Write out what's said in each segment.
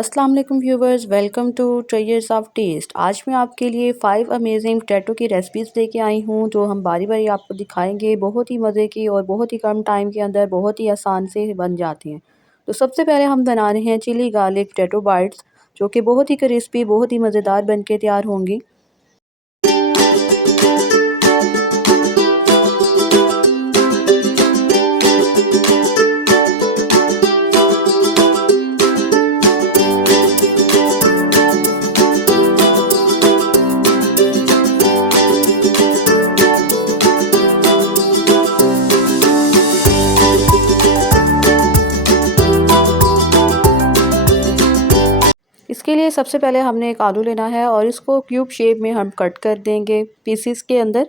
अस्सलाम वालेकुम viewers, welcome to treasures of taste. आज मैं आपके लिए 5 अमेजिंग पोटैटो की रेसिपीज़ लेके आई हूँ जो हम बारी बारी आपको दिखाएंगे। बहुत ही मज़े की और बहुत ही कम टाइम के अंदर बहुत ही आसान से बन जाती हैं। तो सबसे पहले हम बना रहे हैं चिली गार्लिक पोटैटो बाइट्स, जो कि बहुत ही क्रिस्पी बहुत ही मज़ेदार बन के तैयार होंगी। इसके लिए सबसे पहले हमने एक आलू लेना है और इसको क्यूब शेप में हम कट कर देंगे पीसेस के अंदर।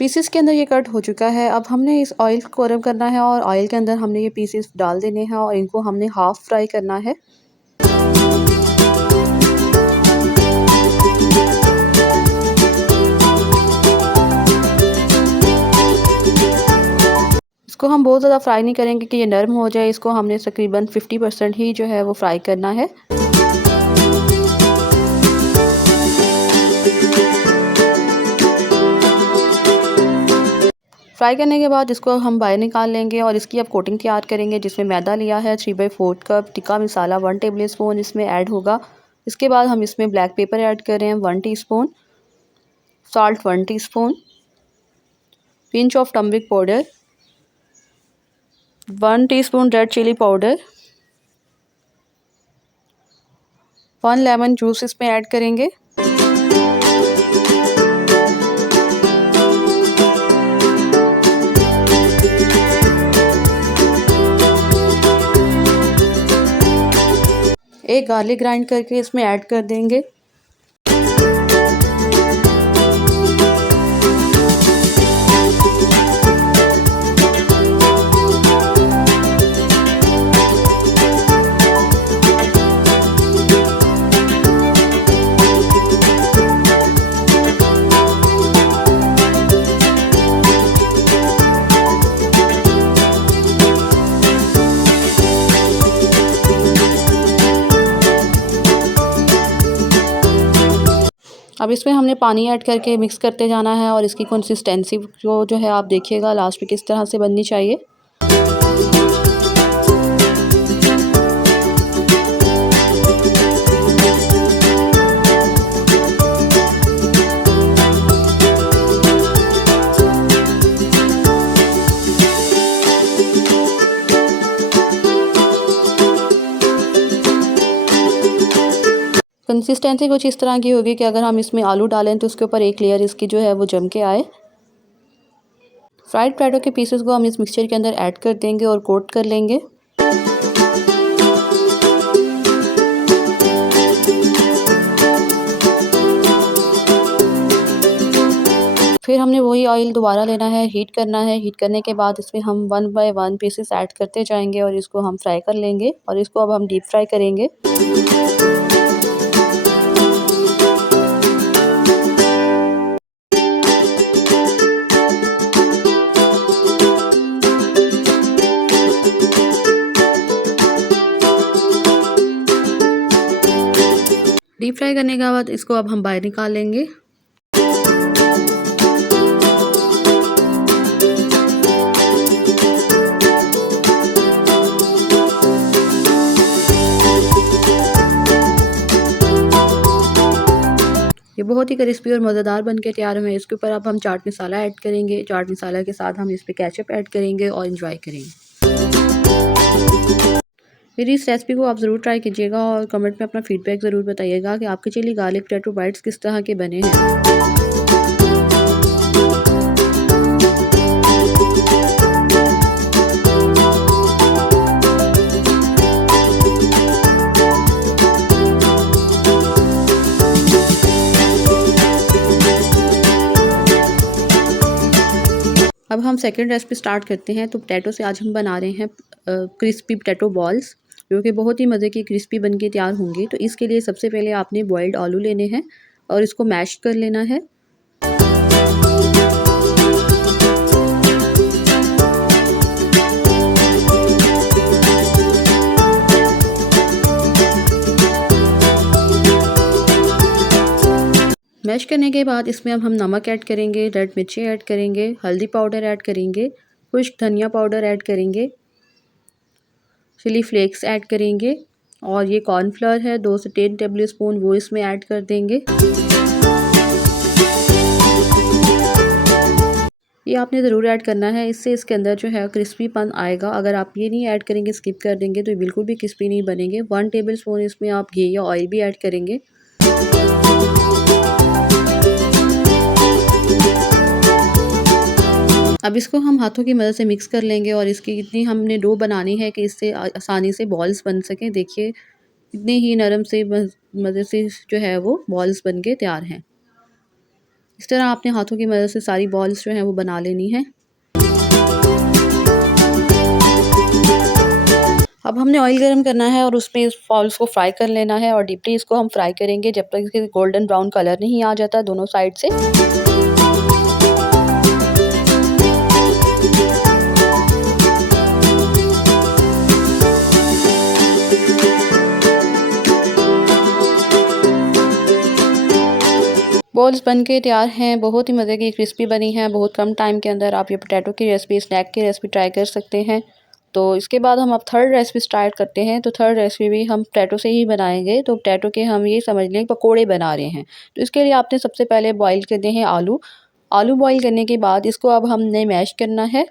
पीसेस के अंदर ये कट हो चुका है। अब हमने इस ऑयल को गर्म करना है और ऑयल के अंदर हमने ये पीसेस डाल देने हैं और इनको हमने हाफ फ्राई करना है। इसको हम बहुत ज़्यादा फ्राई नहीं करेंगे कि ये नरम हो जाए। इसको हमने तकरीबन 50% ही जो है वो फ्राई करना है। फ्राई करने के बाद इसको हम बाहर निकाल लेंगे और इसकी अब कोटिंग तैयार करेंगे, जिसमें मैदा लिया है 3/4 cup, tikka masala 1 table spoon इसमें ऐड होगा। इसके बाद हम इसमें ब्लैक पेपर ऐड कर रहे हैं 1 teaspoon, salt 1 teaspoon, pinch of turmeric powder, 1 teaspoon red chilli powder, 1 lemon juice इसमें ऐड करेंगे। एक गार्लिक ग्राइंड करके इसमें ऐड कर देंगे। अब इसमें हमने पानी ऐड करके मिक्स करते जाना है और इसकी कंसिस्टेंसी जो है आप देखिएगा लास्ट में किस तरह से बननी चाहिए। कंसिस्टेंसी कुछ इस तरह की होगी कि अगर हम इसमें आलू डालें तो उसके ऊपर एक लेयर इसकी जो है वो जम के आए। फ्राइड पोटैटो के पीसेस को हम इस मिक्सचर के अंदर ऐड कर देंगे और कोट कर लेंगे। फिर हमने वही ऑयल दोबारा लेना है, हीट करना है। हीट करने के बाद इसमें हम 1 बाय 1 पीसेस ऐड करते जाएंगे और इसको हम फ्राई कर लेंगे और इसको अब हम डीप फ्राई करेंगे। डीप फ्राई करने के बाद इसको अब हम बाहर निकाल लेंगे। ये बहुत ही क्रिस्पी और मज़ेदार बन के तैयार हुए हैं। इसके ऊपर अब हम चाट मसाला ऐड करेंगे। चाट मसाला के साथ हम इस पर केचप ऐड करेंगे और इंजॉय करेंगे। मेरी इस रेसिपी को आप ज़रूर ट्राई कीजिएगा और कमेंट में अपना फीडबैक ज़रूर बताइएगा कि आपके चिली गार्लिक पोटैटो बाइट्स किस तरह के बने हैं। अब हम सेकंड रेसिपी स्टार्ट करते हैं। तो पोटैटो से आज हम बना रहे हैं क्रिस्पी पोटैटो बॉल्स, जो कि बहुत ही मज़े की क्रिस्पी बन के तैयार होंगी। तो इसके लिए सबसे पहले आपने बॉइल्ड आलू लेने हैं और इसको मैश कर लेना है। मैश करने के बाद इसमें अब हम नमक ऐड करेंगे, रेड मिर्ची ऐड करेंगे, हल्दी पाउडर ऐड करेंगे, खुश्क धनिया पाउडर ऐड करेंगे, चिली फ्लेक्स ऐड करेंगे और ये कॉर्नफ्लोर है 2 से 3 टेबलस्पून, वो इसमें ऐड कर देंगे। ये आपने ज़रूर ऐड करना है, इससे इसके अंदर जो है क्रिस्पीपन आएगा। अगर आप ये नहीं ऐड करेंगे, स्किप कर देंगे, तो ये बिल्कुल भी क्रिस्पी नहीं बनेंगे। 1 टेबलस्पून इसमें आप घी या ऑयल भी ऐड करेंगे। अब इसको हम हाथों की मदद से मिक्स कर लेंगे और इसकी इतनी हमने डो बनानी है कि इससे आसानी से बॉल्स बन सकें। देखिए इतने ही नरम से मदद से जो है वो बॉल्स बन के तैयार हैं। इस तरह आपने हाथों की मदद से सारी बॉल्स जो हैं वो बना लेनी है। अब हमने ऑयल गरम करना है और उसमें इस बॉल्स को फ्राई कर लेना है और डीपली इसको हम फ्राई करेंगे जब तक इसके गोल्डन ब्राउन कलर नहीं आ जाता दोनों साइड से। बॉल्स बन के तैयार हैं, बहुत ही मज़े की क्रिस्पी बनी हैं। बहुत कम टाइम के अंदर आप ये पोटैटो की रेसिपी, स्नैक की रेसिपी ट्राई कर सकते हैं। तो इसके बाद हम अब थर्ड रेसिपी स्टार्ट करते हैं। तो थर्ड रेसिपी भी हम पोटैटो से ही बनाएंगे। तो पोटैटो के हम ये समझ लें पकोड़े बना रहे हैं। तो इसके लिए आपने सबसे पहले बॉईल करने हैं आलू। आलू बॉईल करने के बाद इसको अब हमने मैश करना है।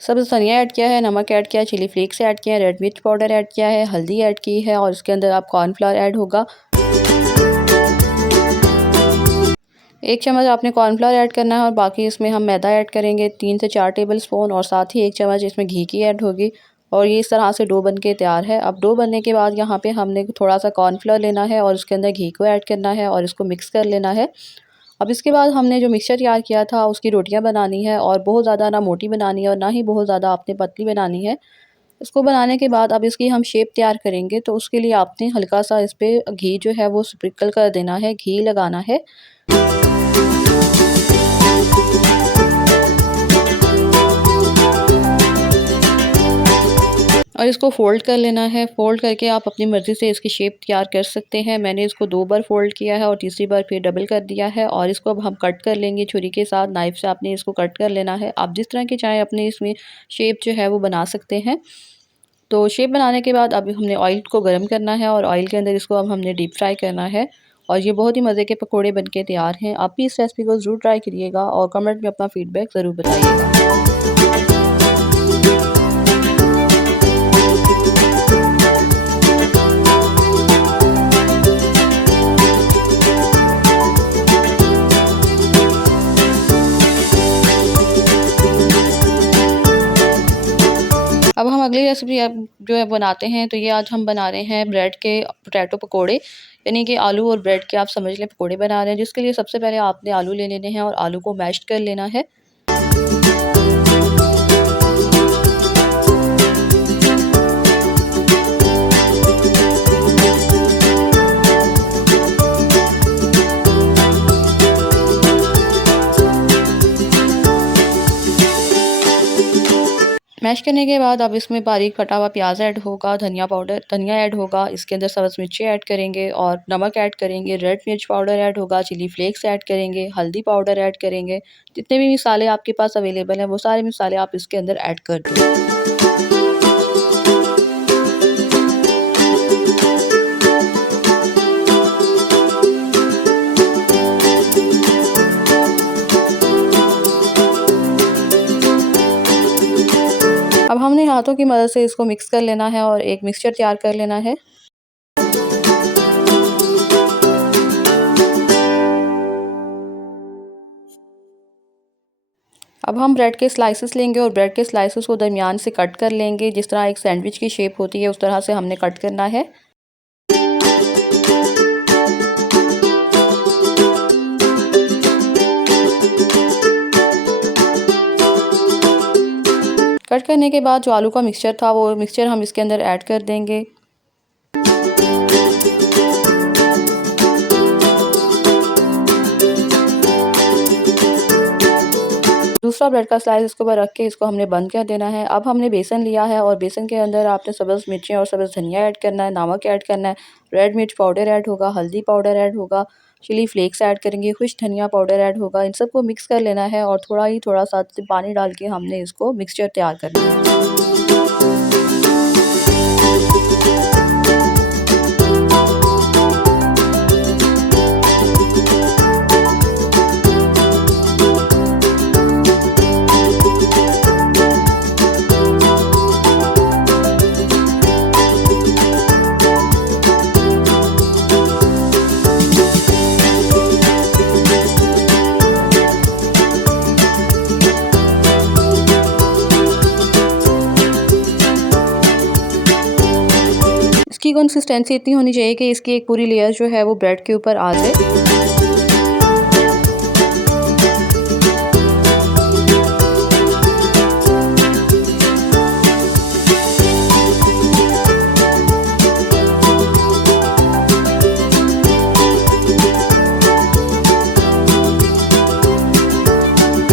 सब्ज़ धनिया ऐड किया है, नमक ऐड किया है, चिली फ्लेक्स ऐड किया है, रेड मिर्च पाउडर ऐड किया है, हल्दी ऐड की है और इसके अंदर आप कॉर्नफ्लोर ऐड होगा। 1 चम्मच आपने कॉर्नफ्लोर ऐड करना है और बाकी इसमें हम मैदा ऐड करेंगे 3 से 4 टेबलस्पून और साथ ही 1 चम्मच इसमें घी की ऐड होगी और ये इस तरह से डो बन के तैयार है। अब डो बनने के बाद यहाँ पे हमने थोड़ा सा कॉर्नफ्लोर लेना है और उसके अंदर घी को ऐड करना है और इसको मिक्स कर लेना है। अब इसके बाद हमने जो मिक्सचर तैयार किया था उसकी रोटियां बनानी है और बहुत ज़्यादा ना मोटी बनानी है और ना ही बहुत ज़्यादा आपने पतली बनानी है। इसको बनाने के बाद अब इसकी हम शेप तैयार करेंगे। तो उसके लिए आपने हल्का सा इस पर घी जो है वो स्प्रिंकल कर देना है, घी लगाना है। और इसको फ़ोल्ड कर लेना है। फ़ोल्ड करके आप अपनी मर्ज़ी से इसकी शेप तैयार कर सकते हैं। मैंने इसको 2 बार फ़ोल्ड किया है और तीसरी बार फिर डबल कर दिया है और इसको अब हम कट कर लेंगे छुरी के साथ। नाइफ़ से आपने इसको कट कर लेना है। आप जिस तरह की चाहें अपने इसमें शेप जो है वो बना सकते हैं। तो शेप बनाने के बाद अब हमने ऑयल को गर्म करना है और ऑयल के अंदर इसको अब हमने डीप फ्राई करना है और ये बहुत ही मज़े के पकोड़े बन के तैयार हैं। आप भी इस रेसिपी को ज़रूर ट्राई करिएगा और कमेंट में अपना फ़ीडबैक ज़रूर बताइएगा। अब हम अगली रेसिपी अब जो है बनाते हैं। तो ये आज हम बना रहे हैं ब्रेड के पोटैटो पकोड़े, यानी कि आलू और ब्रेड के आप समझ लें पकोड़े बना रहे हैं। जिसके लिए सबसे पहले आपने आलू ले लेने हैं और आलू को मैश कर लेना है। मैश करने के बाद अब इसमें बारीक कटा हुआ प्याज ऐड होगा, धनिया ऐड होगा, इसके अंदर सब्ज़ मिर्ची ऐड करेंगे और नमक ऐड करेंगे, रेड मिर्च पाउडर ऐड होगा, चिली फ्लेक्स ऐड करेंगे, हल्दी पाउडर ऐड करेंगे। जितने भी मसाले आपके पास अवेलेबल हैं वो सारे मसाले आप इसके अंदर ऐड कर दें। हमने हाथों की मदद से इसको मिक्स कर लेना है और एक मिक्सचर तैयार कर लेना है। अब हम ब्रेड के स्लाइसेस लेंगे और ब्रेड के स्लाइसेस को दरमियान से कट कर लेंगे। जिस तरह एक सैंडविच की शेप होती है उस तरह से हमने कट करना है। कट करने के बाद जो आलू का मिक्सचर था वो मिक्सचर हम इसके अंदर ऐड कर देंगे। दूसरा ब्रेड का स्लाइस इसके ऊपर रख के इसको हमने बंद कर देना है। अब हमने बेसन लिया है और बेसन के अंदर आपने सब्ज़ मिर्चें और सब्ज़ धनिया ऐड करना है, नमक ऐड करना है, रेड मिर्च पाउडर ऐड होगा, हल्दी पाउडर ऐड होगा, चिली फ्लेक्स ऐड करेंगे, खुश धनिया पाउडर ऐड होगा। इन सबको मिक्स कर लेना है और थोड़ा सा पानी डाल के हमने इसको मिक्सचर तैयार करना है। इसकी कंसिस्टेंसी इतनी होनी चाहिए कि इसकी एक पूरी लेयर जो है वो ब्रेड के ऊपर आ जाए।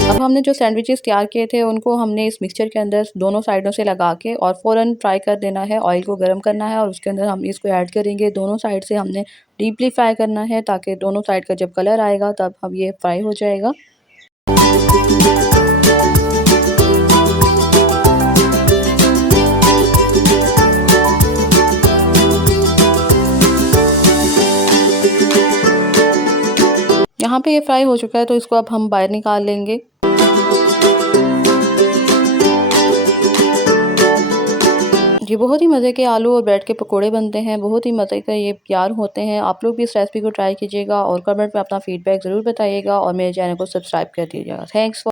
अब हमने जो सैंडविचेस तैयार किए थे उनको हमने इस मिक्सचर के अंदर दोनों साइडों से लगा के और फ़ौरन फ्राई कर देना है। ऑयल को गर्म करना है और उसके अंदर हम इसको ऐड करेंगे। दोनों साइड से हमने डीपली फ्राई करना है ताकि दोनों साइड का जब कलर आएगा तब हम ये फ्राई हो जाएगा। यहाँ पे ये फ्राई हो चुका है तो इसको अब हम बाहर निकाल लेंगे। जी बहुत ही मज़े के आलू और ब्रेड के पकोड़े बनते हैं, बहुत ही मज़े का ये तैयार होते हैं। आप लोग भी इस रेसिपी को ट्राई कीजिएगा और कमेंट में अपना फीडबैक ज़रूर बताइएगा और मेरे चैनल को सब्सक्राइब कर दीजिएगा। Thanks for